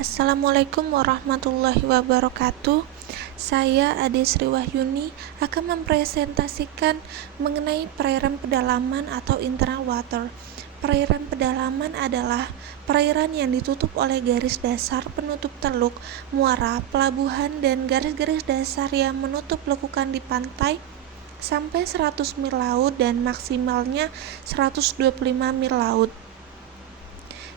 Assalamualaikum warahmatullahi wabarakatuh. Saya Ade Sri Wahyuni akan mempresentasikan mengenai perairan pedalaman atau internal water. Perairan pedalaman adalah perairan yang ditutup oleh garis dasar penutup teluk, muara, pelabuhan, dan garis-garis dasar yang menutup lekukan di pantai sampai 100 mil laut dan maksimalnya 125 mil laut.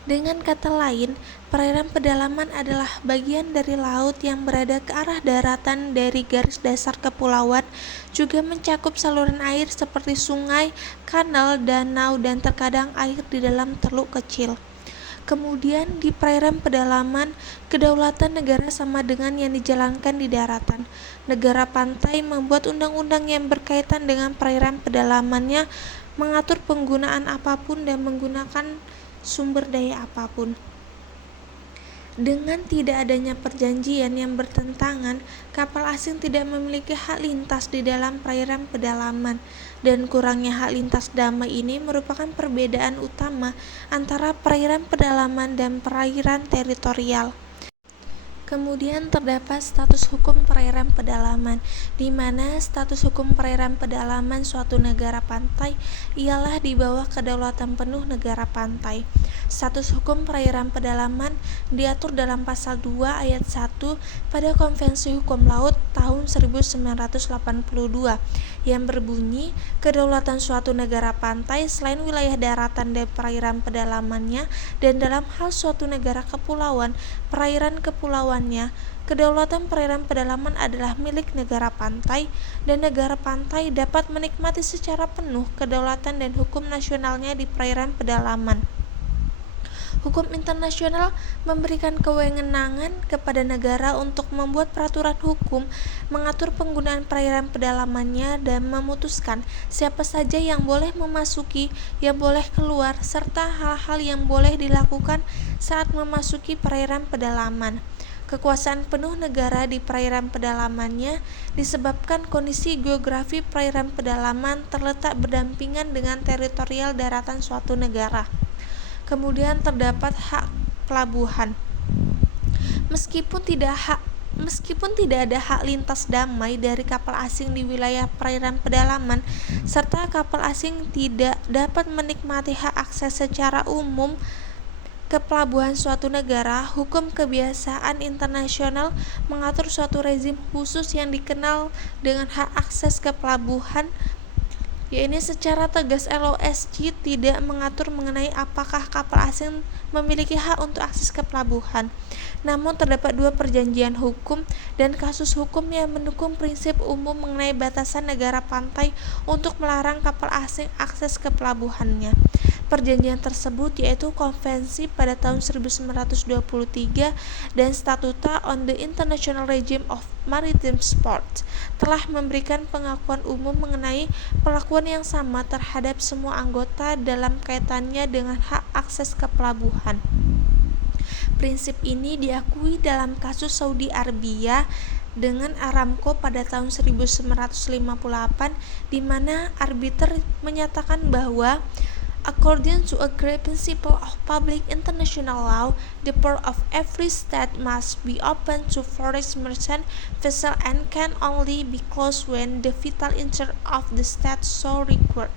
Dengan kata lain, perairan pedalaman adalah bagian dari laut yang berada ke arah daratan dari garis dasar kepulauan, juga mencakup saluran air seperti sungai, kanal, danau, dan terkadang air di dalam teluk kecil. Kemudian di perairan pedalaman, kedaulatan negara sama dengan yang dijalankan di daratan. Negara pantai membuat undang-undang yang berkaitan dengan perairan pedalamannya, mengatur penggunaan apapun dan menggunakan sumber daya apapun. Dengan tidak adanya perjanjian yang bertentangan, kapal asing tidak memiliki hak lintas di dalam perairan pedalaman, dan kurangnya hak lintas damai ini merupakan perbedaan utama antara perairan pedalaman dan perairan teritorial. Kemudian terdapat status hukum perairan pedalaman, di mana status hukum perairan pedalaman suatu negara pantai ialah di bawah kedaulatan penuh negara pantai. Status hukum perairan pedalaman diatur dalam pasal 2 ayat 1 pada Konvensi Hukum Laut tahun 1982 yang berbunyi, kedaulatan suatu negara pantai selain wilayah daratan dan perairan pedalamannya, dan dalam hal suatu negara kepulauan, perairan kepulauannya, kedaulatan perairan pedalaman adalah milik negara pantai, dan negara pantai dapat menikmati secara penuh kedaulatan dan hukum nasionalnya di perairan pedalaman. Hukum internasional memberikan kewenangan kepada negara untuk membuat peraturan hukum, mengatur penggunaan perairan pedalamannya, dan memutuskan siapa saja yang boleh memasuki, yang boleh keluar, serta hal-hal yang boleh dilakukan saat memasuki perairan pedalaman. Kekuasaan penuh negara di perairan pedalamannya disebabkan kondisi geografi perairan pedalaman terletak berdampingan dengan teritorial daratan suatu negara. Kemudian terdapat hak pelabuhan. Meskipun tidak ada hak lintas damai dari kapal asing di wilayah perairan pedalaman, serta kapal asing tidak dapat menikmati hak akses secara umum ke pelabuhan suatu negara, hukum kebiasaan internasional mengatur suatu rezim khusus yang dikenal dengan hak akses ke pelabuhan. Ini secara tegas LOSC tidak mengatur mengenai apakah kapal asing memiliki hak untuk akses ke pelabuhan. Namun terdapat dua perjanjian hukum dan kasus hukum yang mendukung prinsip umum mengenai batasan negara pantai untuk melarang kapal asing akses ke pelabuhannya. Perjanjian tersebut yaitu Konvensi pada tahun 1923 dan Statuta on the International Regime of Maritime Sport telah memberikan pengakuan umum mengenai perlakuan yang sama terhadap semua anggota dalam kaitannya dengan hak akses ke pelabuhan. Prinsip ini diakui dalam kasus Saudi Arabia dengan Aramco pada tahun 1958, di mana arbiter menyatakan bahwa according to a great principle of public international law, the port of every state must be open to foreign merchant vessels and can only be closed when the vital interest of the state so required.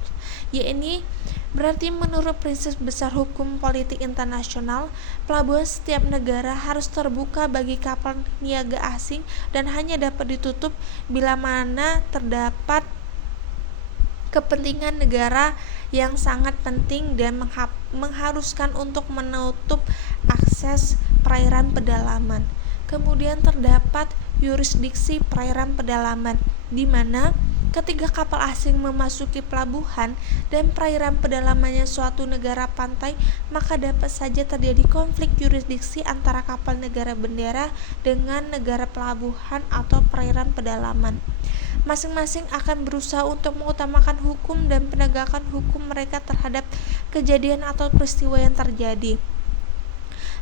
Ini berarti menurut prinsip besar hukum politik internasional, pelabuhan setiap negara harus terbuka bagi kapal niaga asing dan hanya dapat ditutup bila mana terdapat kepentingan negara yang sangat penting dan mengharuskan untuk menutup akses perairan pedalaman. Kemudian terdapat yurisdiksi perairan pedalaman, di mana ketika kapal asing memasuki pelabuhan dan perairan pedalamannya suatu negara pantai, maka dapat saja terjadi konflik yurisdiksi antara kapal negara bendera dengan negara pelabuhan atau perairan pedalaman. Masing-masing akan berusaha untuk mengutamakan hukum dan penegakan hukum mereka terhadap kejadian atau peristiwa yang terjadi.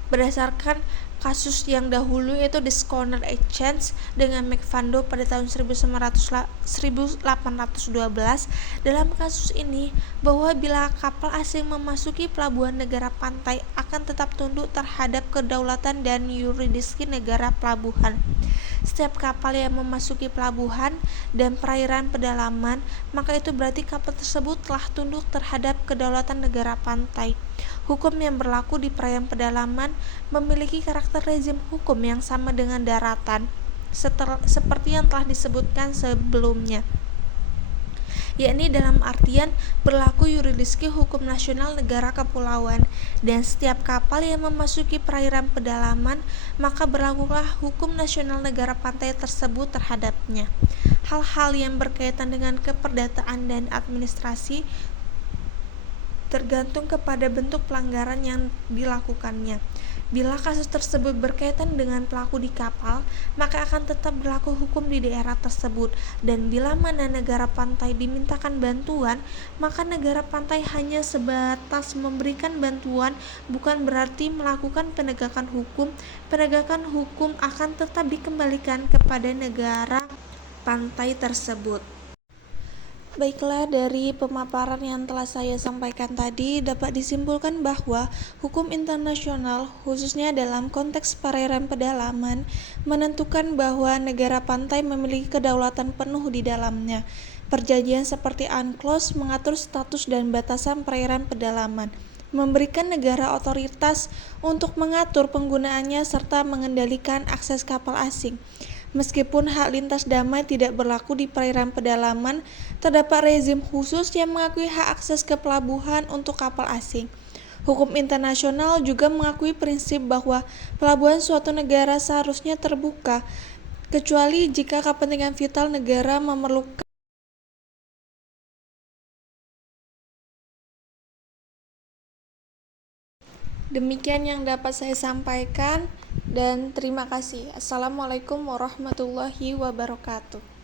Berdasarkan kasus yang dahulu yaitu The Schooner Exchange dengan McVando pada tahun 1812. Dalam kasus ini, bahwa bila kapal asing memasuki pelabuhan negara pantai akan tetap tunduk terhadap kedaulatan dan yurisdiksi negara pelabuhan. Setiap kapal yang memasuki pelabuhan dan perairan pedalaman, maka itu berarti kapal tersebut telah tunduk terhadap kedaulatan negara pantai. Hukum yang berlaku di perairan pedalaman memiliki karakter rezim hukum yang sama dengan daratan, seperti yang telah disebutkan sebelumnya, yakni dalam artian berlaku yurisdiksi hukum nasional negara kepulauan, dan setiap kapal yang memasuki perairan pedalaman maka berlakulah hukum nasional negara pantai tersebut terhadapnya. Hal-hal yang berkaitan dengan keperdataan dan administrasi tergantung kepada bentuk pelanggaran yang dilakukannya. Bila kasus tersebut berkaitan dengan pelaku di kapal, maka akan tetap berlaku hukum di daerah tersebut, dan bila mana negara pantai dimintakan bantuan, maka negara pantai hanya sebatas memberikan bantuan, bukan berarti melakukan penegakan hukum. Penegakan hukum akan tetap dikembalikan kepada negara pantai tersebut. Baiklah, dari pemaparan yang telah saya sampaikan tadi dapat disimpulkan bahwa hukum internasional, khususnya dalam konteks perairan pedalaman, menentukan bahwa negara pantai memiliki kedaulatan penuh di dalamnya. Perjanjian seperti UNCLOS mengatur status dan batasan perairan pedalaman, memberikan negara otoritas untuk mengatur penggunaannya serta mengendalikan akses kapal asing. Meskipun hak lintas damai tidak berlaku di perairan pedalaman, terdapat rezim khusus yang mengakui hak akses ke pelabuhan untuk kapal asing. Hukum internasional juga mengakui prinsip bahwa pelabuhan suatu negara seharusnya terbuka, kecuali jika kepentingan vital negara memerlukan. Demikian yang dapat saya sampaikan, dan terima kasih. Assalamualaikum warahmatullahi wabarakatuh.